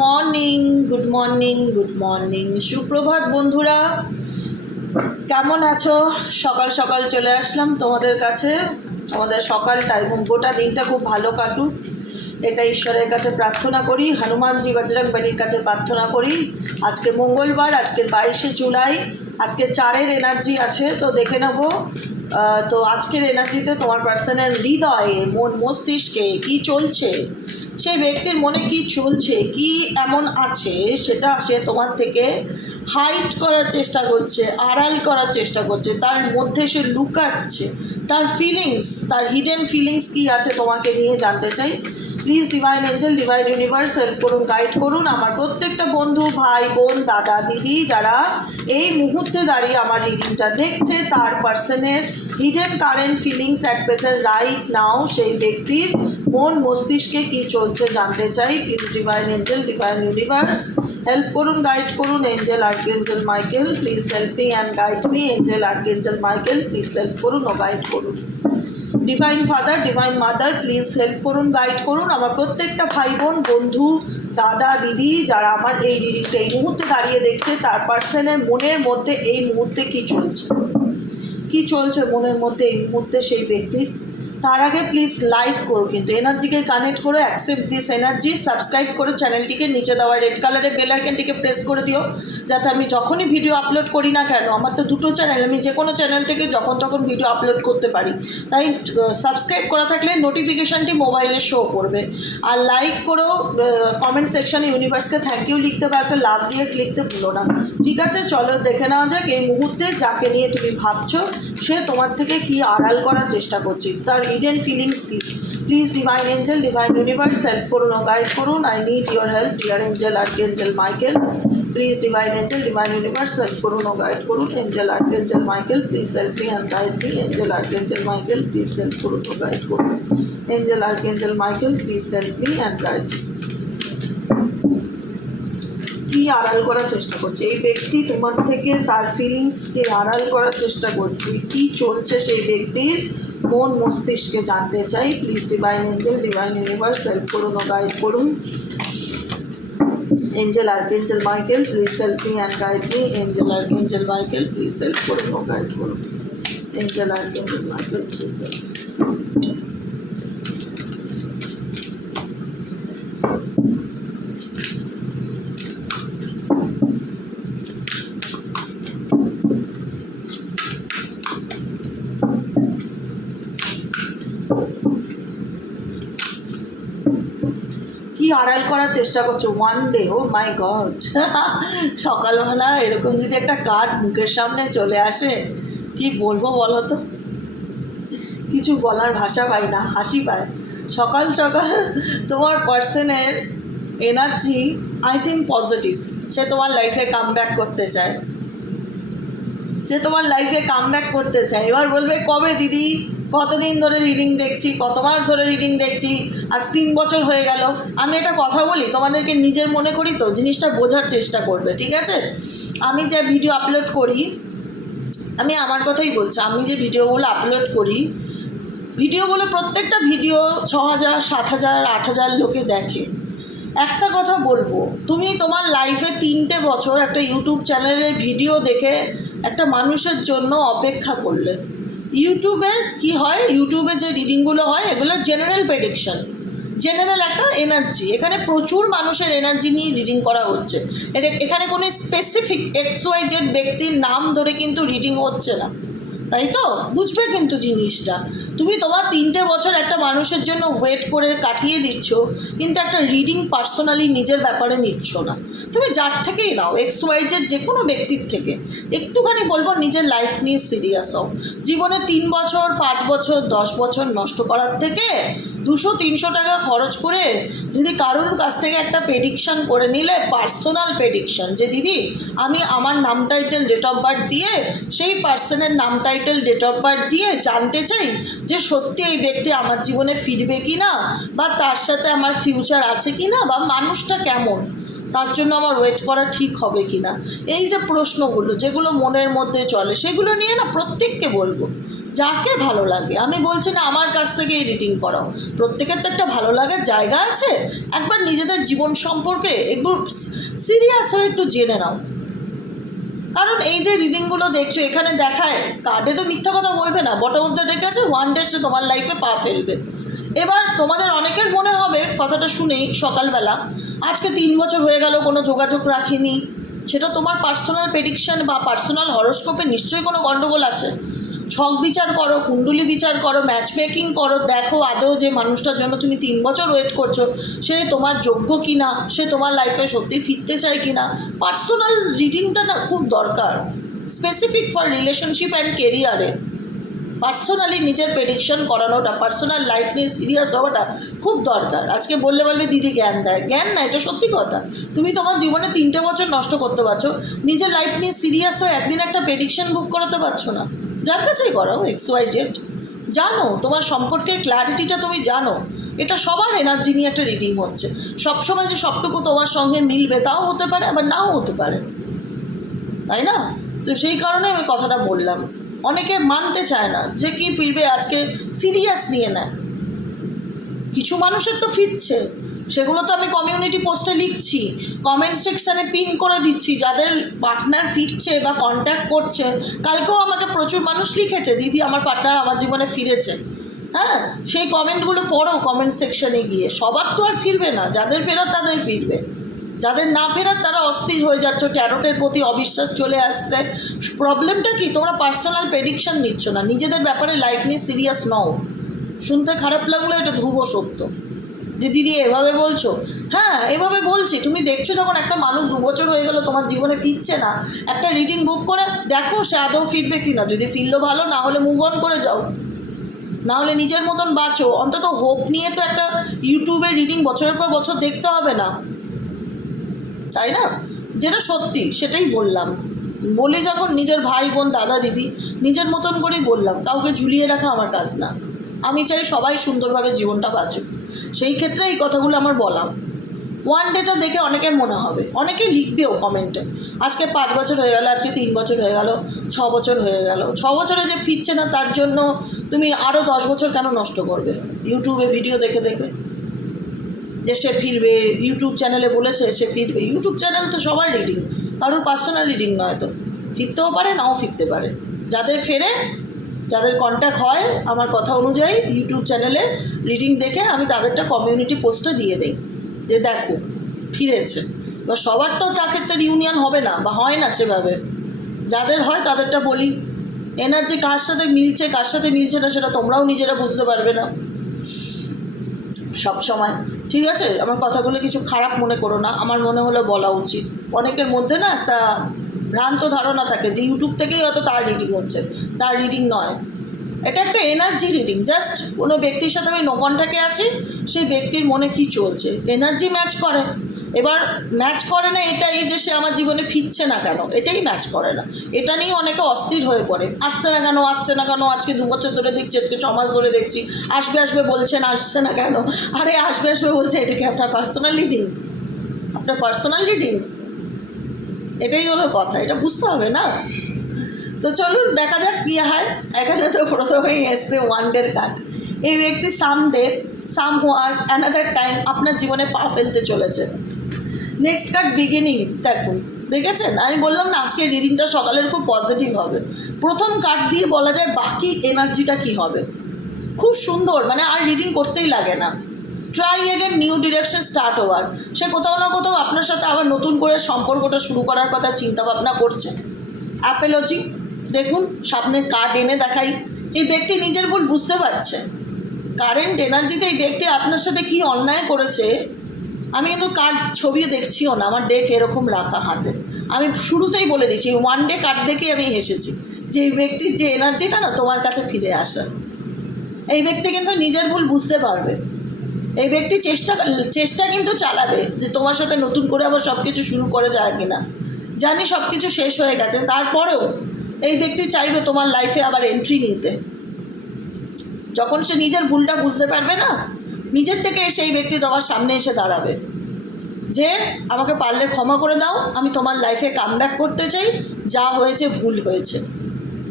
Good morning সুপ্রভাত বন্ধুরা, কেমন আছো? সকাল সকাল চলে আসলাম তোমাদের কাছে। আমাদের সকাল টাইম গোটা দিনটা খুব ভালো কাটুক, এটা ঈশ্বরের কাছে প্রার্থনা করি, হনুমানজি বজরংবলীর কাছে প্রার্থনা করি। আজকে মঙ্গলবার, আজকে 22শে জুলাই, আজকে 4-এর এনার্জি আছে, তো দেখে নেব। তো আজকের এনার্জিতে তোমার পার্সনের হৃদয়ে, মন মস্তিষ্কে কী চলছে, সেই ব্যক্তির মনে কি চলছে, কি এমন আছে সেটা সে তোমার থেকে হাইড করার চেষ্টা করছে, আড়াল করার চেষ্টা করছে, তার মধ্যে সে লুকাচ্ছে তার ফিলিংস, তার হিডেন ফিলিংস কি আছে তোমাকে নিয়ে জানতে চাই। Please divine angel, divine universe help করুন, গাইড করুন আমার প্রত্যেকটা বন্ধু, ভাই, বোন, দাদা, দিদি যারা এই মুহূর্তে দাঁড়িয়ে আমার রিডিংটা দেখছে, তার পার্সনের hidden current feelings at present right now, সেই ব্যক্তির মন মস্তিষ্কে কী চলছে জানতে চাই। Please divine angel, divine universe help করুন, গাইড করুন। Angel archangel Michael please help me and guide me. Angel archangel Michael please help করুন ও গাইড করুন। Divine father, divine mother please help করুন, গাইড করুন আমার প্রত্যেকটা ভাই বোন, বন্ধু, দাদা, দিদি যারা আমার এই রিডিংটা এই মুহূর্তে দাঁড়িয়ে দেখছে, তার পার্সনের মনের মধ্যে এই মুহূর্তে কী চলছে, কী চলছে মনের মধ্যে এই মুহূর্তে সেই ব্যক্তির। তার আগে প্লিজ লাইক করো, কিন্তু এনার্জিকে কানেক্ট করো, অ্যাকসেপ্ট দিস এনার্জি, সাবস্ক্রাইব করে চ্যানেলটিকে নিচে দেওয়া রেড কালারের বেল আইকনটিকে প্রেস করে দিও, যাতে আমি যখনই ভিডিও আপলোড করি না কেন, আমার তো দুটো চ্যানেল, আমি যে কোনো চ্যানেল থেকে যখন তখন ভিডিও আপলোড করতে পারি, তাই সাবস্ক্রাইব করা থাকলে নোটিফিকেশানটি মোবাইলে শো করবে। আর লাইক করো, কমেন্ট সেকশানে ইউনিভার্সকে থ্যাংক ইউ লিখতে বা একটা লাভ দিয়ে লিখতে ভুলো না। ঠিক আছে, চলো দেখে নেওয়া যাক এই মুহূর্তে যাকে নিয়ে তুমি ভাবছো সে তোমার থেকে কি আড়াল করার চেষ্টা করছে, তার হিডেন ফিলিংস কি। Please divine angel, divine universe help করুন ও গাইড করুন। I need your help dear angel archangel Michael please divine angel, divine universe help করুন ও গাইড করুন। Angel archangel Michael please help me and guide me. Angel archangel Michael please help করুন ও guide করুন। Angel archangel Michael please help me and guide me. কী আড়াল করার চেষ্টা করছে এই ব্যক্তি তোমার থেকে, তার ফিলিংসকে আড়াল করার চেষ্টা করছে, কী চলছে সেই ব্যক্তির মন মস্তিষ্কে জানতে চাই। Please divine angel, divine universe help করুন ও গাইড করুন। Angel archangel Michael please help me and guide me. Angel archangel Michael please help করুন ও গাইড করুন। Angel archangel Michael please help. কি আড়াল করার চেষ্টা করছো one day? Oh my God, সকালবেলা এরকম যদি একটা কার্ড মুখের সামনে চলে আসে, কি বলবো বলো তো, কিছু বলার ভাষা পাই না, হাসি পায়। সকাল সকাল তোমার পার্সনের এনার্জি আই থিঙ্ক পজিটিভ, সে তোমার লাইফে কাম ব্যাক করতে চায়, সে তোমার লাইফে কাম ব্যাক করতে চায়। এবার বলবে কবে দিদি, কতদিন ধরে রিডিং দেখছি, কত মাস ধরে রিডিং দেখছি, আজ 3 বছর হয়ে গেল। আমি একটা কথা বলি, তোমাদেরকে নিজের মনে করি তো জিনিসটা বোঝার চেষ্টা করবে, ঠিক আছে? আমি যে ভিডিও আপলোড করি, আমি আমার কথাই বলছি, আমি যে ভিডিওগুলো আপলোড করি, ভিডিওগুলো প্রত্যেকটা ভিডিও 6,000, 7,000, 8,000 লোকে দেখে। একটা কথা বলবো, তুমি তোমার লাইফে 3টে বছর একটা ইউটিউব চ্যানেলে ভিডিও দেখে একটা মানুষের জন্য অপেক্ষা করলে, ইউটিউবের কি হয়, ইউটিউবে যে রিডিংগুলো হয় এগুলো জেনারেল প্রেডিকশন, জেনারেল একটা এনার্জি, এখানে প্রচুর মানুষের এনার্জি নিয়ে রিডিং করা হচ্ছে। এখানে কোনো স্পেসিফিক XYZ ব্যক্তির নাম ধরে কিন্তু রিডিং হচ্ছে না, তাই তো বুঝবে কিন্তু জিনিসটা। তুমি তোমার 3টে বছর একটা মানুষের জন্য ওয়েট করে কাটিয়ে দিচ্ছ, কিন্তু একটা রিডিং পার্সোনালি নিজের ব্যাপারে নিচ্ছ না। তুমি যার থেকেই নাও, XYZ যে কোনো ব্যক্তির থেকে, একটুখানি বলবো নিজের লাইফ নিয়ে সিরিয়াস হও। জীবনে 3 বছর, 5 বছর, 10 বছর নষ্ট করার থেকে 200-300 টাকা খরচ করে যদি কারোর কাছ থেকে একটা প্রেডিকশান করে নিলে, পার্সোনাল প্রেডিকশান, যে দিদি আমি আমার নাম টাইটেল ডেট অফ বার্থ দিয়ে, সেই পার্সনের নাম টাইটেল ডেট অফ বার্থ দিয়ে জানতে চাই যে সত্যি এই ব্যক্তি আমার জীবনে ফিরবে কি না, বা তার সাথে আমার ফিউচার আছে কি না, বা মানুষটা কেমন, তার জন্য আমার ওয়েট করা ঠিক হবে কি না। এই যে প্রশ্নগুলো যেগুলো মনের মধ্যে চলে, সেগুলো নিয়ে না প্রত্যেককে বলবো, যাকে ভালো লাগে। আমি বলছি না আমার কাছ থেকেই রিডিং করাও, প্রত্যেকের তো একটা ভালো লাগার জায়গা আছে। একবার নিজেদের জীবন সম্পর্কে একটু সিরিয়াস হয়ে একটু জেনে নাও। কারণ এই যে রিডিংগুলো দেখছো এখানে দেখায়, কার্ডে তো মিথ্যা কথা বলবে না, বটের মধ্যে ডেকে আছে ওয়ান ডে সে তোমার লাইফে পা ফেলবে। এবার তোমাদের অনেকের মনে হবে কথাটা শুনেই সকালবেলা, আজকে 3 বছর হয়ে গেল কোনো যোগাযোগ রাখিনি, সেটা তোমার পার্সোনাল প্রেডিকশন বা পার্সোনাল হরোস্কোপে নিশ্চয়ই কোনো গণ্ডগোল আছে। ছক বিচার করো, কুণ্ডলী বিচার করো, ম্যাচ মেকিং করো, দেখো আদৌ যে মানুষটার জন্য তুমি 3 বছর ওয়েট করছো সে তোমার যোগ্য কি না, সে তোমার লাইফে সত্যি ফিরতে চায় কি না। পার্সোনাল রিডিংটা না খুব দরকার, স্পেসিফিক ফর রিলেশনশিপ অ্যান্ড কেরিয়ারে। পার্সোনালি নিজের প্রেডিকশন করানোটা, পার্সোনাল লাইফ নিয়ে সিরিয়াস হওয়াটা খুব দরকার। আজকে বললে দিদি জ্ঞান দেয়, জ্ঞান না, এটা সত্যি কথা। তুমি তোমার জীবনে 3টে বছর নষ্ট করতে পারছো, নিজের লাইফ নিয়ে সিরিয়াস হয়ে একদিন একটা প্রেডিকশন বুক করাতে পারছো না। যার কাছেই করাও XYZ, জানো তোমার সম্পর্কে ক্ল্যারিটিটা তুমি জানো। এটা সবার এনার্জি নিয়ে একটা রিডিং হচ্ছে, সবসময় যে সবটুকু তোমার সঙ্গে মিলবে তাও হতে পারে, আবার নাও হতে পারে, তাই না? তো সেই কারণে আমি কথাটা বললাম। অনেকে মানতে চায় না যে কি ফিরবে, আজকে সিরিয়াস নিয়ে নেয়। কিছু মানুষের তো ফিরছে, সেগুলো তো আমি কমিউনিটি পোস্টে লিখছি, কমেন্ট সেকশানে পিন করে দিচ্ছি, যাদের পার্টনার ফিরছে বা কন্ট্যাক্ট করছে। কালকেও আমাকে প্রচুর মানুষ লিখেছে, দিদি আমার পার্টনার আমার জীবনে ফিরেছে। হ্যাঁ, সেই কমেন্টগুলো পড়ো কমেন্ট সেকশানে গিয়ে। সবার তো আর ফিরবে না, যাদের ফেরার তাদের ফিরবে, যাদের না ফেরার তারা অস্থির হয়ে যাচ্ছ, ট্যারোটের প্রতি অবিশ্বাস চলে আসছে। প্রবলেমটা কি, তোমরা পার্সোনাল প্রেডিকশন নিচ্ছ না, নিজেদের ব্যাপারে লাইফ নিয়ে সিরিয়াস নও। শুনতে খারাপ লাগলো, এটা ধ্রুব সত্য যে দিদি এভাবে বলছো। হ্যাঁ, এভাবে বলছি। তুমি দেখছো যখন একটা মানুষ 2 বছর হয়ে গেল তোমার জীবনে ফিরছে না, একটা রিডিং বুক করে দেখো সে আদৌ ফিরবে কি না। যদি ফিরলো ভালো, না হলে মুভ অন করে যাও, না হলে নিজের মতন বাঁচো। অন্তত হোপ নিয়ে তো একটা ইউটিউবে রিডিং বছরের পর বছর দেখতে হবে না, তাই না? যেটা সত্যি সেটাই বললাম। বলে যখন নিজের ভাই বোন দাদা দিদি নিজের মতন করেই বললাম, কাউকে ঝুলিয়ে রাখা আমার কাজ না। আমি চাই সবাই সুন্দরভাবে জীবনটা বাঁচুক, সেই ক্ষেত্রে এই কথাগুলো আমার বলা। ওয়ান ডেটা দেখে অনেকের মনে হবে, অনেকে লিখবেও কমেন্টে, আজকে 5 বছর হয়ে গেল, আজকে 3 বছর হয়ে গেল, 6 বছর হয়ে গেল। 6 বছরে যে ফিরছে না তার জন্য তুমি আরও 10 বছর কেন নষ্ট করবে ইউটিউবে ভিডিও দেখে দেখে? যে সে ফিরবে, ইউটিউব চ্যানেলে বলেছে সে ফিরবে। ইউটিউব চ্যানেল তো সবার রিডিং, কারোর পার্সোনাল রিডিং নয়। তো ফিরতেও পারে, নাও ফিরতে পারে। যাদের ফেরে, যাদের কন্ট্যাক্ট হয় আমার কথা অনুযায়ী ইউটিউব চ্যানেলে রিডিং দেখে, আমি তাদেরটা কমিউনিটি পোস্টে দিয়ে দিই যে দেখো ফিরেছে। বা সবার তো তার ক্ষেত্রে রিউনিয়ন হবে না বা হয় না সেভাবে, যাদের হয় তাদেরটা বলি। এনার্জি কার সাথে মিলছে কার সাথে মিলছে না সেটা তোমরাও নিজেরা বুঝতে পারবে না সব সময়, ঠিক আছে? আমার কথাগুলো কিছু খারাপ মনে করো না, আমার মনে হলো বলা উচিত। অনেকের মধ্যে না একটা ভ্রান্ত ধারণা থাকে যে ইউটিউব থেকেই হয়তো তার রিডিং হচ্ছে, তার রিডিং নয়। এটা একটা এনার্জি রিডিং। জাস্ট কোনো ব্যক্তির সাথে আমি নো কন্ট্যাক্টে আছি, সেই ব্যক্তির মনে কী চলছে, এনার্জি ম্যাচ করে। এবার ম্যাচ করে না এটাই যে সে আমার জীবনে ফিরছে না কেন, এটাই ম্যাচ করে না। এটা নিয়ে অনেকে অস্থির হয়ে পড়ে, আসছে না কেন, আসছে না কেন, আজকে 2 বছর ধরে দেখছি, আজকে 6 মাস ধরে দেখছি, আসবে আসবে বলছেন, আসছে না কেন। আরে আসবে আসবে বলছে, এটা কি আপনার পার্সোনাল রিডিং? আপনার পার্সোনাল রিডিং? এটাই হলো কথা, এটা বুঝতে হবে না? তো চলুন দেখা যাক কী হয়। এখানে তো প্রথমেই এসছে ওয়ান ডের কার্ড। এই ব্যক্তি সামডে, সামওয়ার, অ্যানাদার টাইম আপনার জীবনে পা ফেলতে চলেছে। Next card beginning. দেখুন, দেখেছেন আমি বললাম না আজকে রিডিংটা সকালের খুব পজিটিভ হবে। প্রথম কার্ড দিয়ে বলা যায় বাকি এনার্জিটা কী হবে। খুব সুন্দর, মানে আর রিডিং করতেই লাগে না। Try again, new direction start over. সে কোথাও না কোথাও আপনার সাথে আবার নতুন করে সম্পর্কটা শুরু করার কথা চিন্তাভাবনা করছে। অ্যাপোলজি। দেখুন সামনে কার্ড এনে দেখাই, এই ব্যক্তি নিজের ভুল বুঝতে পারছে। কারেন্ট এনার্জিতে এই ব্যক্তি আপনার সাথে কী অন্যায় করেছে, আমি কিন্তু কার্ড ছবিও দেখছিও না, আমার ডেক এরকম রাখা হাতে। আমি শুরুতেই বলে দিচ্ছি, ওয়ান ডে কার্ড দেখেই আমি হেসেছি যে এই ব্যক্তির যে এনার্জিটা না তোমার কাছে ফিরে আসা। এই ব্যক্তি কিন্তু নিজের ভুল বুঝতে পারবে। এই ব্যক্তি চেষ্টা কিন্তু চালাবে যে তোমার সাথে নতুন করে আবার সব কিছু শুরু করে যায় কিনা। জানি সব কিছু শেষ হয়ে গেছে, তারপরেও এই ব্যক্তি চাইবে তোমার লাইফে আবার এন্ট্রি নিতে। যখন সে নিজের ভুলটা বুঝতে পারবে না, নিজের থেকে সেই ব্যক্তি তোমার সামনে এসে দাঁড়াবে যে আমাকে পারলে ক্ষমা করে দাও, আমি তোমার লাইফে কামব্যাক করতে চাই, যা হয়েছে ভুল হয়েছে।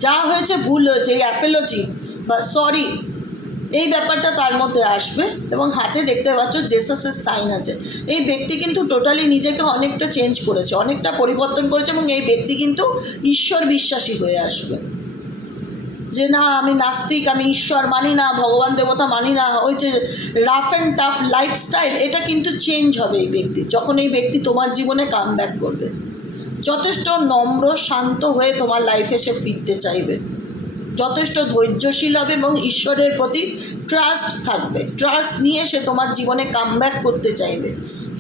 যা হয়েছে ভুল হয়েছে, এই অ্যাপোলজি বা সরি এই ব্যাপারটা তার মধ্যে আসবে। এবং হাতে দেখতে পাচ্ছ জেসাসের সাইন আছে। এই ব্যক্তি কিন্তু টোটালি নিজেকে অনেকটা চেঞ্জ করেছে, অনেকটা পরিবর্তন করেছে, এবং এই ব্যক্তি কিন্তু ঈশ্বর বিশ্বাসী হয়ে আসবে। যে না আমি নাস্তিক, আমি ঈশ্বর মানি না, ভগবান দেবতা মানি না, ওই যে রাফ অ্যান্ড টাফ লাইফস্টাইল, এটা কিন্তু চেঞ্জ হবে এই ব্যক্তি যখন এই ব্যক্তি তোমার জীবনে কামব্যাক করবে। যথেষ্ট নম্র শান্ত হয়ে তোমার লাইফে সে ফিরতে চাইবে, যথেষ্ট ধৈর্যশীল হবে এবং ঈশ্বরের প্রতি ট্রাস্ট থাকবে। ট্রাস্ট নিয়ে সে তোমার জীবনে কামব্যাক করতে চাইবে,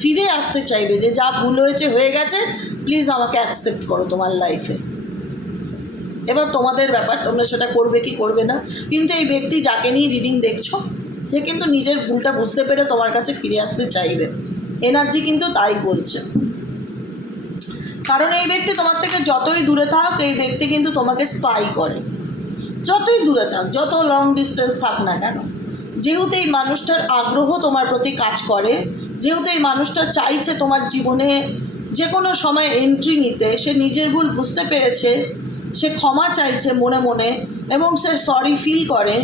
ফিরে আসতে চাইবে যে যা ভুল হয়েছে হয়ে গেছে, প্লিজ আমাকে অ্যাকসেপ্ট করো তোমার লাইফে। এবার তোমাদের ব্যাপার, তোমরা সেটা করবে কি করবে না। কিন্তু এই ব্যক্তি যাকে নিয়ে রিডিং দেখছো, সে কিন্তু নিজের ভুলটা বুঝতে পেরে তোমার কাছে ফিরে আসতে চাইবে। এনার্জি কিন্তু তাই বলছে। কারণ এই ব্যক্তি তোমার থেকে যতই দূরে থাক, এই ব্যক্তি কিন্তু তোমাকে স্পাই করে। যতই দূরে থাক, যত লং ডিস্টেন্স থাক না কেন, যেহেতু এই মানুষটার আগ্রহ তোমার প্রতি কাজ করে, যেহেতু এই মানুষটা চাইছে তোমার জীবনে যে কোনো সময় এন্ট্রি নিতে, সে নিজের ভুল বুঝতে পেরেছে, সে ক্ষমা চাইছে মনে মনে এবং সে সরি ফিল করে,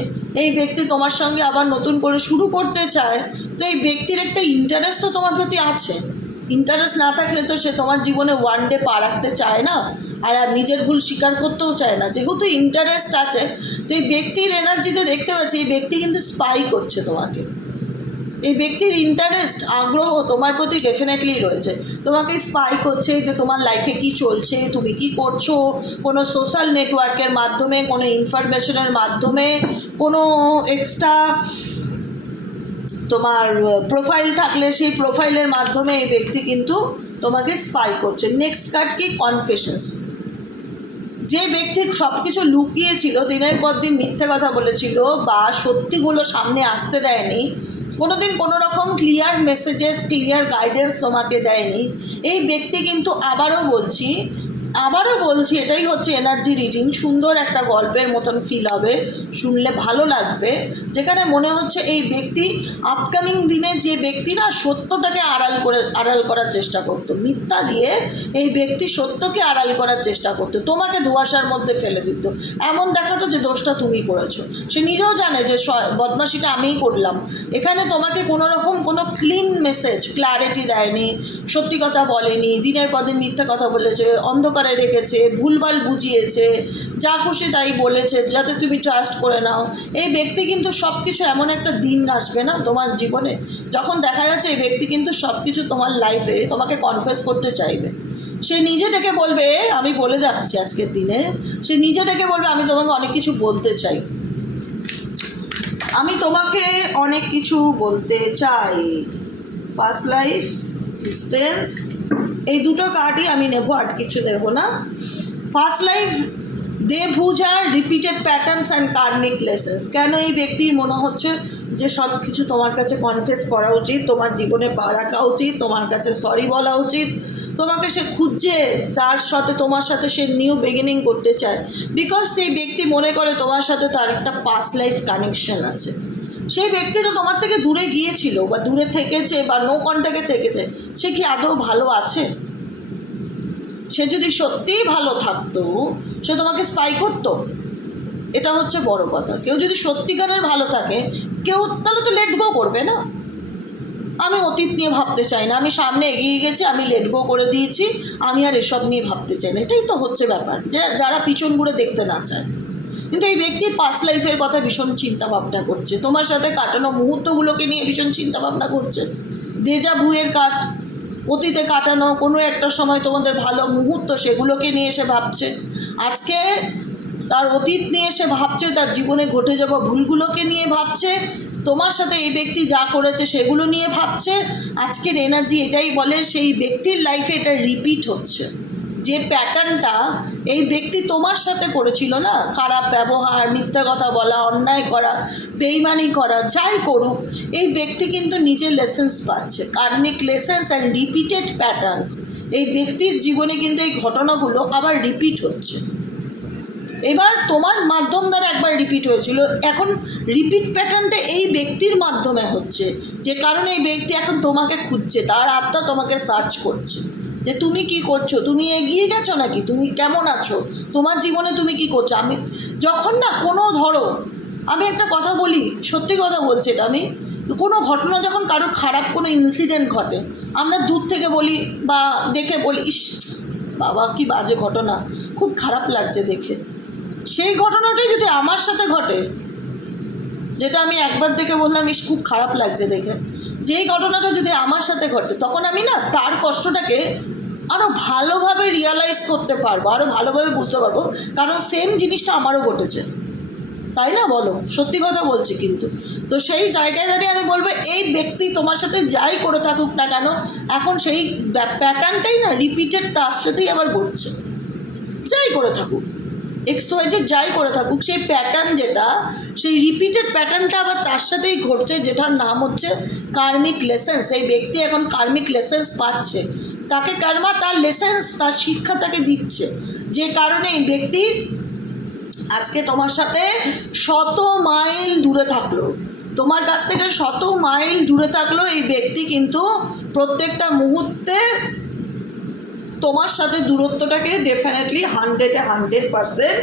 এই ব্যক্তি তোমার সঙ্গে আবার নতুন করে শুরু করতে চায়। তো এই ব্যক্তির একটা ইন্টারেস্ট তো তোমার প্রতি আছে। ইন্টারেস্ট না থাকলে তো সে তোমার জীবনে ওয়ান ডে পা রাখতে চায় না, আর নিজের ভুল স্বীকার করতেও চায় না। যেহেতু ইন্টারেস্ট আছে, তো এই ব্যক্তির এনার্জিতে দেখতে পাচ্ছি এই ব্যক্তি কিন্তু স্পাই করছে তোমাকে। এই ব্যক্তির ইন্টারেস্ট আগ্রহ তোমার প্রতি ডেফিনেটলি রয়েছে, তোমাকে স্পাই করছে যে তোমার লাইফে কি চলছে, তুমি কি করছো, কোনো সোশ্যাল নেটওয়ার্কের মাধ্যমে, কোনো ইনফরমেশনের মাধ্যমে, কোনো এক্সট্রা তোমার প্রোফাইল থাকলে সেই প্রোফাইলের মাধ্যমে এই ব্যক্তি কিন্তু তোমাকে স্পাই করছে। নেক্সট কার্ড কি? কনফেশনস। যে ব্যক্তি সব কিছু লুকিয়েছিল, দিনের পর দিন মিথ্যে কথা বলেছিল বা সত্যিগুলো সামনে আসতে দেয়নি, কোনোদিন কোনো রকম ক্লিয়ার মেসেজেস, ক্লিয়ার গাইডেন্স তোমাকে দেয়নি, এই ব্যক্তি কিন্তু আবারও বলছি এটাই হচ্ছে এনার্জি রিডিং। সুন্দর একটা গল্পের মতন ফিল হবে, শুনলে ভালো লাগবে। যেখানে মনে হচ্ছে এই ব্যক্তি আপকামিং দিনে, যে ব্যক্তি না সত্যটাকে আড়াল করার চেষ্টা করতো, মিথ্যা দিয়ে এই ব্যক্তি সত্যকে আড়াল করার চেষ্টা করতো, তোমাকে ধোঁয়াশার মধ্যে ফেলে দিত, এমন দেখাতো যে দোষটা তুমি করেছো। সে নিজেও জানে যে বদমাশিটা আমিই করলাম। এখানে তোমাকে কোনো রকম কোনো ক্লিন মেসেজ, ক্ল্যারিটি দেয়নি, সত্যি কথা বলেনি, দিনের পর দিন মিথ্যা কথা বলেছে, অন্ধকারে রেখেছে, ভুলভাল বুঝিয়েছে, যা খুশি তাই বলেছে যাতে তুমি ট্রাস্ট করে নাও। এই ব্যক্তি কিন্তু সব কিছু, এমন একটা দিন আসবে না তোমার জীবনে যখন দেখা যাচ্ছে এই ব্যক্তি কিন্তু সব কিছু তোমার লাইফে তোমাকে কনফেস করতে চাইবে। সে নিজে ডেকে বলবে, আমি বলে যাচ্ছি আজকের দিনে, সে নিজে ডেকে বলবে আমি তোমাকে অনেক কিছু বলতে চাই, আমি তোমাকে অনেক কিছু বলতে চাই। পাস্ট লাইফ, ডিস্টেন্স, এই দুটো কার্ডই আমি নেব, আর কিছু নেব না। ফার্স্ট লাইফ, দেবভুজার repeated patterns and karmic lessons. কেন এই ব্যক্তির মনে হচ্ছে যে সব কিছু তোমার কাছে কনফেস করা উচিত, তোমার জীবনে পা রাখা উচিত, তোমার কাছে সরি বলা উচিত, তোমাকে সে খুঁজছে, তার সাথে তোমার সাথে সে নিউ বিগিনিং করতে চায়। বিকজ সেই ব্যক্তি মনে করে তোমার সাথে তার একটা পাস্ট লাইফ কানেকশন আছে। সেই ব্যক্তি তো তোমার থেকে দূরে গিয়েছিল বা দূরে থেকেছে বা নো কন্ট্যাক্টে থেকেছে, সে কি আদৌ ভালো আছে? সে যদি সত্যিই ভালো থাকতো, সে তোমাকে স্পাই করতো? এটা হচ্ছে বড় কথা। কেউ যদি সত্যিকারের ভালো থাকে, কেউ তাহলে তো লেট গো করবে না। আমি অতীত নিয়ে ভাবতে চাই না, আমি সামনে এগিয়ে গেছি, আমি লেট গো করে দিয়েছি, আমি আর এসব নিয়ে ভাবতে চাই না। এটাই তো হচ্ছে ব্যাপার, যে যারা পিছন ঘুরে দেখতে না চায়। কিন্তু এই ব্যক্তি পাস্ট লাইফের কথা ভীষণ চিন্তা ভাবনা করছে, তোমার সাথে কাটানো মুহূর্তগুলোকে নিয়ে ভীষণ চিন্তা ভাবনা করছে। দেজা ভুয়ের কাট, অতীতে কাটানো কোনো একটা সময় তোমাদের ভালো মুহূর্ত, সেগুলোকে নিয়ে সে ভাবছে। আজকে তার অতীত নিয়ে সে ভাবছে, তার জীবনে ঘটে যাওয়া ভুলগুলোকে নিয়ে ভাবছে, তোমার সাথে এই ব্যক্তি যা করেছে সেগুলো নিয়ে ভাবছে। আজকের এনার্জি এটাই বলে, সেই ব্যক্তির লাইফে এটা রিপিট হচ্ছে। যে প্যাটার্নটা এই ব্যক্তি তোমার সাথে করেছিল না, খারাপ ব্যবহার, মিথ্যা কথা বলা, অন্যায় করা, বেইমানি করা, যাই করুক, এই ব্যক্তি কিন্তু নিজের লেসেন্স পাচ্ছে, কার্মিক লেসেন্স অ্যান্ড রিপিটেড প্যাটার্নস। এই ব্যক্তির জীবনে কিন্তু এই ঘটনাগুলো আবার রিপিট হচ্ছে। এবার তোমার মাধ্যম দ্বারা একবার রিপিট হয়েছিল, এখন রিপিট প্যাটার্নটা এই ব্যক্তির মাধ্যমে হচ্ছে, যে কারণে এই ব্যক্তি এখন তোমাকে খুঁজছে, তার আত্মা তোমাকে সার্চ করছে। যে তুমি কি করছো, তুমি এগিয়ে গেছো নাকি, তুমি কেমন আছো, তোমার জীবনে তুমি কি করছো। আমি যখন না কোনো ধরো, আমি একটা কথা বলি, সত্যি কথা বলছি, এটা আমি কোনো ঘটনা যখন কারো খারাপ কোনো ইনসিডেন্ট ঘটে, আমরা দূর থেকে বলি বা দেখে বলি, ইস বাবা কি বাজে ঘটনা, খুব খারাপ লাগছে দেখে। সেই ঘটনাটাই যদি আমার সাথে ঘটে, যেটা আমি একবার দেখে বললাম ইস খুব খারাপ লাগছে দেখে, যেই ঘটনাটা যদি আমার সাথে ঘটে, তখন আমি না তার কষ্টটাকে আরও ভালোভাবে রিয়ালাইজ করতে পারবো, আরও ভালোভাবে বুঝতে পারবো, কারণ সেম জিনিসটা আমারও ঘটেছে, তাই না বলো? সত্যি কথা বলছি কিন্তু। তো সেই জায়গায় দাঁড়িয়ে আমি বলবো, এই ব্যক্তি তোমার সাথে যাই করে থাকুক না কেন, এখন সেই প্যাটার্নটাই না রিপিটেড তার সাথেই আবার ঘটছে, যাই করে থাকুক, এক্সওয়াইজেড যাই করে থাকুক, সেই প্যাটার্ন যেটা, সেই রিপিটেড প্যাটার্নটা আবার তার সাথেই ঘটছে, যেটার নাম হচ্ছে কার্মিক লেসেন্স। এই ব্যক্তি এখন কার্মিক লেসেন্স পাচ্ছে, তাকে কর্মা তার লেসেন্স, তার শিক্ষা তাকে দিচ্ছে, যে কারণে এই ব্যক্তি আজকে তোমার সাথে 100 মাইল দূরে থাকলো, তোমার কাছ থেকে 100 মাইল দূরে থাকলো, এই ব্যক্তি কিন্তু প্রত্যেকটা মুহূর্তে তোমার সাথে দূরত্বটাকে ডেফিনেটলি 100%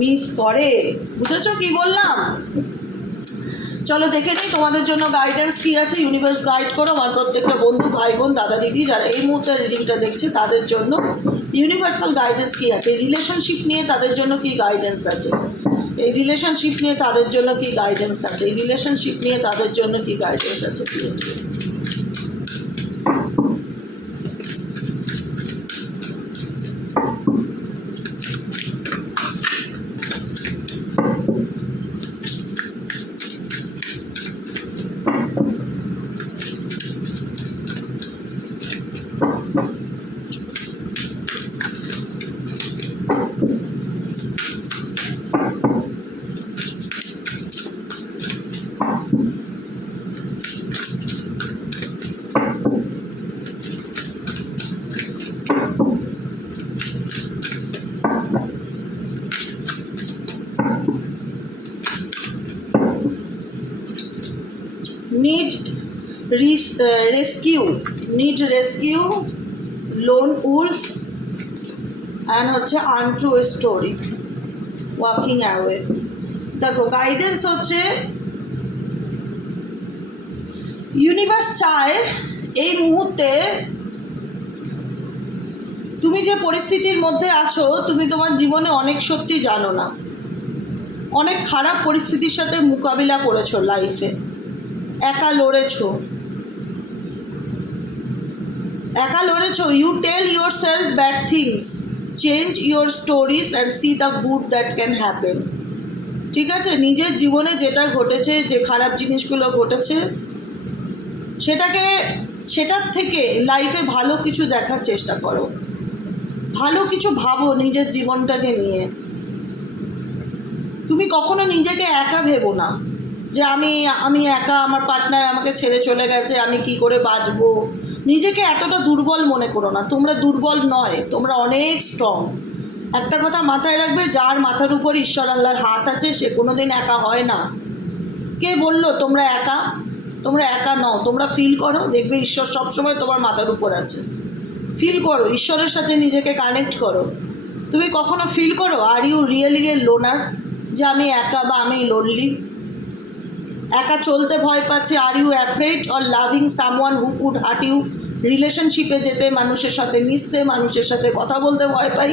মিস করে। বুঝেছো কি বললাম? চলো দেখে নিই তোমাদের জন্য গাইডেন্স কী আছে। ইউনিভার্স গাইড করো আমার প্রত্যেকটা বন্ধু, ভাই বোন, দাদা দিদি যারা এই মুহূর্তে রিডিংটা দেখছে, তাদের জন্য ইউনিভার্সাল গাইডেন্স কী আছে। রিলেশনশিপ নিয়ে তাদের জন্য কী গাইডেন্স আছে, এই রিলেশনশিপ নিয়ে তাদের জন্য কী গাইডেন্স আছে, এই রিলেশনশিপ নিয়ে তাদের জন্য কী গাইডেন্স আছে। need rescue, lone wolf, and হচ্ছে untrue story, walking away। দেখো গাইডেন্স হচ্ছে, ইউনিভার্স চায় এই মুহূর্তে তুমি যে পরিস্থিতির মধ্যে আছো, তুমি তোমার জীবনে অনেক সত্যি জানো না, অনেক খারাপ পরিস্থিতির সাথে মোকাবিলা করেছো লাইফে, একা লড়েছো, you tell yourself bad things, change your stories and see the good that can happen. ঠিক আছে, নিজের জীবনে যেটা ঘটেছে, যে খারাপ জিনিসগুলো ঘটেছে, সেটার থেকে লাইফে ভালো কিছু দেখার চেষ্টা করো, ভালো কিছু ভাবো নিজের জীবনটাকে নিয়ে। তুমি কখনো নিজেকে একা ভেবো না যে আমি একা, আমার পার্টনার আমাকে ছেড়ে চলে গেছে, আমি কি করে বাঁচবো। নিজেকে এতটা দুর্বল মনে করো না, তোমরা দুর্বল নয়, তোমরা অনেক স্ট্রং। একটা কথা মাথায় রাখবে, যার মাথার উপর ঈশ্বর আল্লাহর হাত আছে সে কোনোদিন একা হয় না। কে বললো তোমরা একা? তোমরা একা নও, তোমরা ফিল করো, দেখবে ঈশ্বর সবসময় তোমার মাথার উপর আছে। ফিল করো, ঈশ্বরের সাথে নিজেকে কানেক্ট করো। তুমি কখনো ফিল করো আর ইউ রিয়েলি এ লোনার, যে আমি একা বা আমি লোনলি, একা চলতে ভয় পাচ্ছে। Are you afraid or loving someone who could hurt you, রিলেশনশিপে যেতে, মানুষের সাথে মিশতে, মানুষের সাথে কথা বলতে ভয় পাই।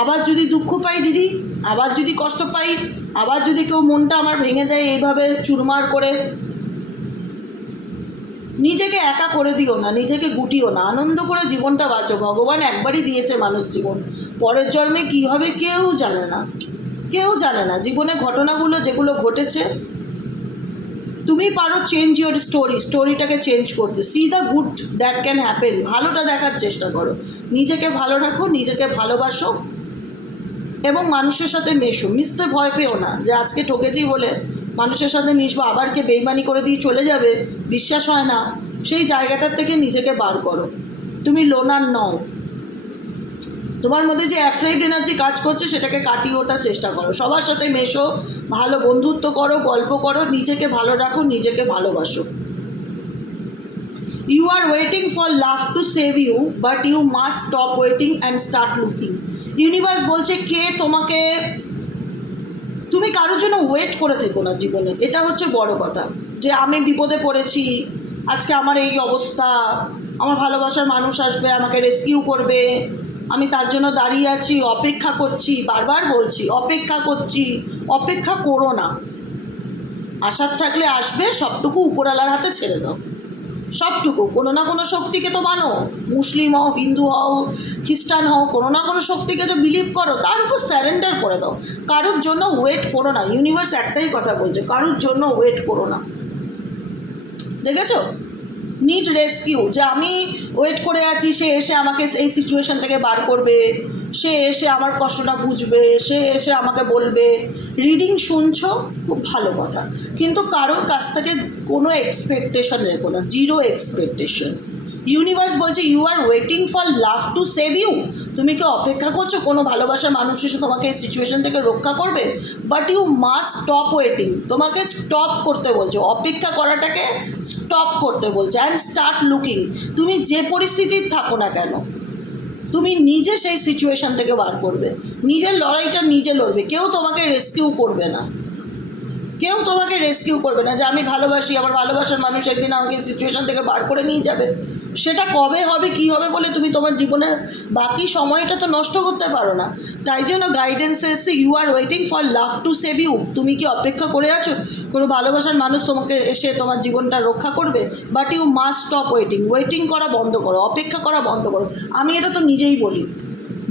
আবার যদি দুঃখ পাই দিদি, আবার যদি কষ্ট পাই, আবার যদি কেউ মনটা আমার ভেঙে দেয় এইভাবে চুরমার করে, নিজেকে একা করে দিও না, নিজেকে গুটিও না, আনন্দ করে জীবনটা বাঁচো। ভগবান একবারই দিয়েছে মানুষ জীবন, পরের জন্মে কী হবে কেউ জানে না, কেউ জানে না। জীবনে ঘটনাগুলো যেগুলো ঘটেছে, তুমি পারো চেঞ্জ ইউর স্টোরিটাকে চেঞ্জ করতে। C the good that can happen, ভালোটা দেখার চেষ্টা করো, নিজেকে ভালো রাখো, নিজেকে ভালোবাসো এবং মানুষের সাথে মেশো। মিশতে ভয় পেও না, যে আজকে ঠকেছি বলে মানুষের সাথে মিশবো, আবার কে বেইমানি করে দিয়ে চলে যাবে, বিশ্বাস হয় না। সেই জায়গাটার থেকে নিজেকে বার করো, তুমি লোনার নও। তোমার মধ্যে যে অ্যাফ্রেড এনার্জি কাজ করছে সেটাকে কাটিয়ে ওঠার চেষ্টা করো, সবার সাথে মেশো, ভালো বন্ধুত্ব করো, গল্প করো, নিজেকে ভালো রাখো, নিজেকে ভালোবাসো। You are waiting for love to save you, but you must stop waiting and start looking. Universe বলছে কে তোমাকে, তুমি কারোর জন্য ওয়েট করে থেকো না জীবনে, এটা হচ্ছে বড় কথা। যে আমি বিপদে পড়েছি, আজকে আমার এই অবস্থা, আমার ভালোবাসার মানুষ আসবে, আমাকে রেস্কিউ করবে, আমি তার জন্য দাঁড়িয়ে আছি, অপেক্ষা করছি, বারবার বলছি অপেক্ষা করছি। অপেক্ষা করো না, আশার থাকলে আসবে, সবটুকু উপরওয়ালার হাতে ছেড়ে দাও। সবটুকু, কোনো না কোনো শক্তিকে তো মানো, মুসলিম হও, হিন্দু হও, খ্রিস্টান হও, কোনো না কোনো শক্তিকে তো বিলিভ করো, তার উপর স্যারেন্ডার করে দাও। কারোর জন্য ওয়েট করো না, ইউনিভার্স একটাই কথা বলছে, কারোর জন্য ওয়েট করো না। দেখেছো, নিড রেস্কিউ, যে আমি ওয়েট করে আছি, সে এসে আমাকে এই সিচুয়েশান থেকে বার করবে, সে এসে আমার কষ্টটা বুঝবে, সে এসে আমাকে বলবে। রিডিং শুনছো, খুব ভালো কথা, কিন্তু কারোর কাছ থেকে কোনো এক্সপেকটেশন রেখো না, জিরো এক্সপেকটেশন। ইউনিভার্স বলছে you are waiting for love to save you, তুমি কি অপেক্ষা করছো কোনো ভালোবাসার মানুষ এসে তোমাকে এই সিচুয়েশন থেকে রক্ষা করবে? But you must stop waiting, তোমাকে স্টপ করতে বলছে, অপেক্ষা করাটাকে স্টপ করতে বলছে, অ্যান্ড স্টার্ট লুকিং। তুমি যে পরিস্থিতির থাকো না কেন, তুমি নিজে সেই সিচুয়েশান থেকে বার করবে, নিজের লড়াইটা নিজে লড়বে, কেউ তোমাকে রেস্কিউ করবে না, কেউ তোমাকে রেস্কিউ করবে না। যে আমি ভালোবাসি, আমার ভালোবাসার মানুষ একদিন আমাকে সিচুয়েশান থেকে বার করে নিয়ে যাবে, সেটা কবে হবে কী হবে বলে তুমি তোমার জীবনের বাকি সময়টা তো নষ্ট করতে পারো না। তাই জন্য গাইডেন্সে এসে you are waiting for love to save you, তুমি কি অপেক্ষা করে আছো কোনো ভালোবাসার মানুষ তোমাকে এসে তোমার জীবনটা রক্ষা করবে? But you must stop waiting, waiting করা বন্ধ করো, অপেক্ষা করা বন্ধ করো। আমি এটা তো নিজেই বলি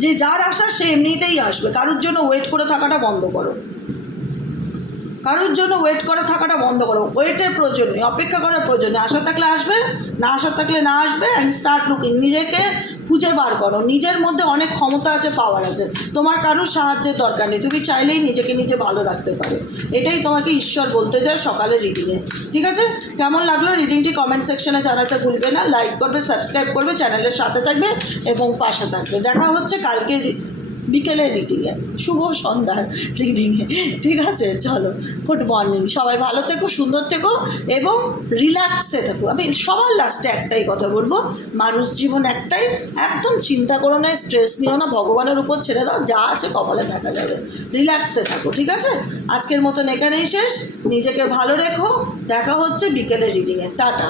যে যার আশা সে এমনিতেই আসবে, কারোর জন্য ওয়েট করে থাকাটা বন্ধ করো, কারোর জন্য ওয়েট করে থাকাটা বন্ধ করো। ওয়েটের প্রয়োজন নেই, অপেক্ষা করার প্রয়োজন নেই, আশা থাকলে আসবে, না আশা থাকলে না আসবে, অ্যান্ড স্টার্ট লুকিং। নিজেকে খুঁজে বার করো, নিজের মধ্যে অনেক ক্ষমতা আছে, পাওয়ার আছে, তোমার কারোর সাহায্যের দরকার নেই, তুমি চাইলেই নিজেকে নিজে ভালো রাখতে পারো। এটাই তোমাকে ঈশ্বর বলতে চায় সকালের রিডিংয়ে। ঠিক আছে, কেমন লাগলো রিডিংটি কমেন্ট সেকশনে জানাতে ভুলবে না, লাইক করবে, সাবস্ক্রাইব করবে, চ্যানেলের সাথে থাকবে এবং পাশে থাকবে। দেখা হচ্ছে কালকে বিকেলের রিডিংয়ে, শুভ সন্ধ্যার রিডিংয়ে। ঠিক আছে, চলো, গুড মর্নিং, সবাই ভালো থেকো, সুন্দর থেকো এবং রিল্যাক্সে থেকো। আমি সবার লাস্টে একটাই কথা বলবো, মানুষ জীবন একটাই, একদম চিন্তা করো না, স্ট্রেস নিও না, ভগবানের উপর ছেড়ে দাও, যা আছে কপালে থাকা যাবে, রিল্যাক্সে থাকো। ঠিক আছে, আজকের মতন এখানেই শেষ, নিজেকে ভালো রেখো, দেখা হচ্ছে বিকেলের রিডিংয়ে, টাটা।